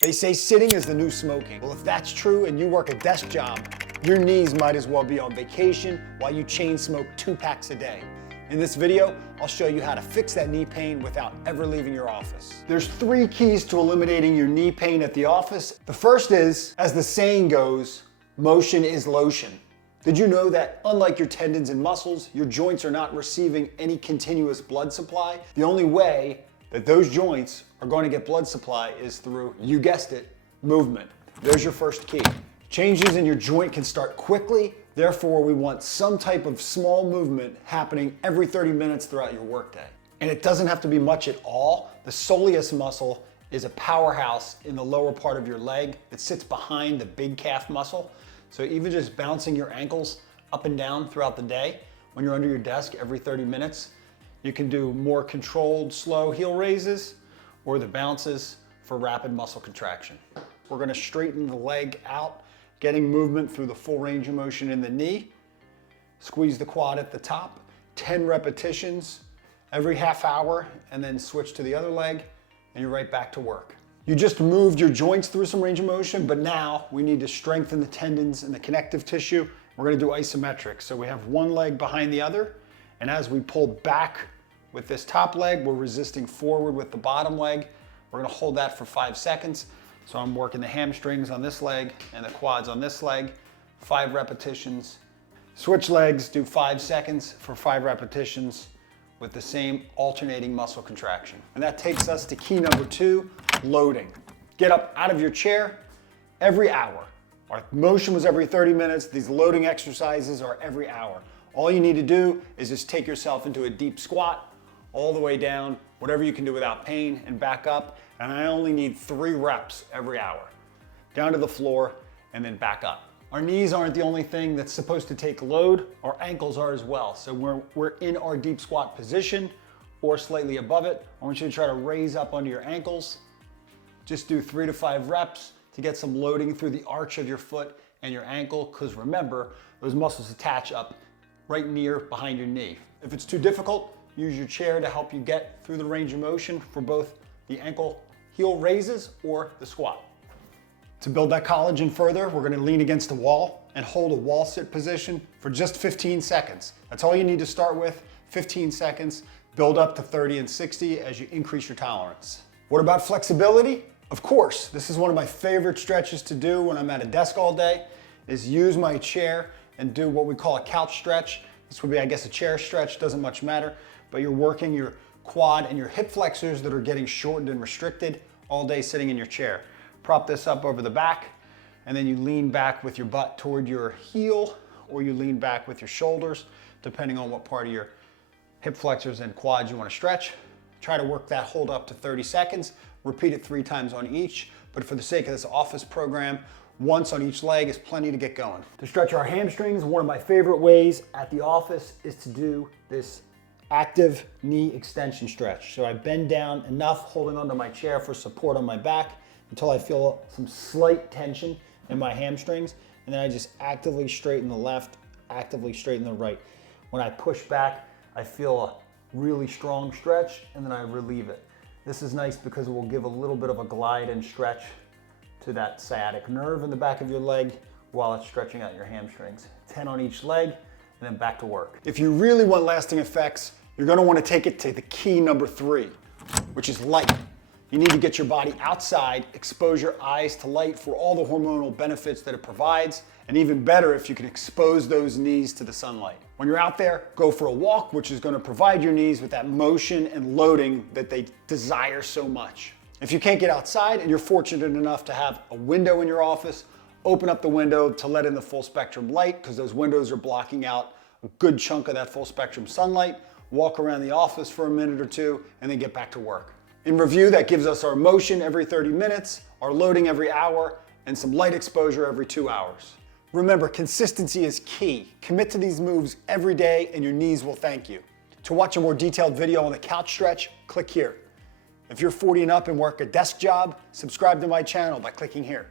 They say sitting is the new smoking. Well, if that's true and you work a desk job, your knees might as well be on vacation while you chain smoke 2 packs a day. In this video, I'll show you how to fix that knee pain without ever leaving your office. There's 3 keys to eliminating your knee pain at the office. The first is, as the saying goes, motion is lotion. Did you know that unlike your tendons and muscles, your joints are not receiving any continuous blood supply? The only way that those joints are going to get blood supply is through, you guessed it, movement. There's your first key. Changes in your joint can start quickly, therefore we want some type of small movement happening every 30 minutes throughout your workday. And it doesn't have to be much at all. The soleus muscle is a powerhouse in the lower part of your leg that sits behind the big calf muscle. So even just bouncing your ankles up and down throughout the day, when you're under your desk every 30 minutes, you can do more controlled, slow heel raises or the bounces for rapid muscle contraction. We're gonna straighten the leg out, getting movement through the full range of motion in the knee. Squeeze the quad at the top, 10 repetitions every half hour, and then switch to the other leg, and you're right back to work. You just moved your joints through some range of motion, but now we need to strengthen the tendons and the connective tissue. We're gonna do isometric. So we have one leg behind the other, and as we pull back with this top leg, we're resisting forward with the bottom leg. We're gonna hold that for 5 seconds. So I'm working the hamstrings on this leg and the quads on this leg, 5 repetitions. Switch legs, do 5 seconds for 5 repetitions with the same alternating muscle contraction. And that takes us to key number 2, loading. Get up out of your chair every hour. Our motion was every 30 minutes. These loading exercises are every hour. All you need to do is just take yourself into a deep squat, all the way down, whatever you can do without pain, and back up. And I only need 3 reps every hour. Down to the floor and then back up. Our knees aren't the only thing that's supposed to take load, our ankles are as well. So we're in our deep squat position or slightly above it. I want you to try to raise up onto your ankles. Just do 3 to 5 reps to get some loading through the arch of your foot and your ankle, because remember, those muscles attach up right near behind your knee. If it's too difficult, use your chair to help you get through the range of motion for both the ankle heel raises or the squat. To build that collagen further, we're gonna lean against the wall and hold a wall sit position for just 15 seconds. That's all you need to start with, 15 seconds. Build up to 30 and 60 as you increase your tolerance. What about flexibility? Of course, this is one of my favorite stretches to do when I'm at a desk all day, is use my chair and do what we call a couch stretch. This would be, I guess, a chair stretch, doesn't much matter, but you're working your quad and your hip flexors that are getting shortened and restricted all day sitting in your chair. Prop this up over the back, and then you lean back with your butt toward your heel, or you lean back with your shoulders, depending on what part of your hip flexors and quads you want to stretch. Try to work that hold up to 30 seconds. Repeat it 3 times on each, but for the sake of this office program, once on each leg is plenty to get going. To stretch our hamstrings, one of my favorite ways at the office is to do this active knee extension stretch. So I bend down enough, holding onto my chair for support on my back until I feel some slight tension in my hamstrings, and then I just actively straighten the left, actively straighten the right. When I push back, I feel a really strong stretch, and then I relieve it. This is nice because it will give a little bit of a glide and stretch to that sciatic nerve in the back of your leg while it's stretching out your hamstrings. 10 on each leg, and then back to work. If you really want lasting effects, you're gonna wanna take it to the key number 3, which is light. You need to get your body outside, expose your eyes to light for all the hormonal benefits that it provides, and even better if you can expose those knees to the sunlight. When you're out there, go for a walk, which is gonna provide your knees with that motion and loading that they desire so much. If you can't get outside and you're fortunate enough to have a window in your office, open up the window to let in the full spectrum light, because those windows are blocking out a good chunk of that full spectrum sunlight. Walk around the office for a minute or 2, and then get back to work. In review, that gives us our motion every 30 minutes, our loading every hour, and some light exposure every 2 hours. Remember, consistency is key. Commit to these moves every day and your knees will thank you. To watch a more detailed video on the couch stretch, click here. If you're 40 and up and work a desk job, subscribe to my channel by clicking here.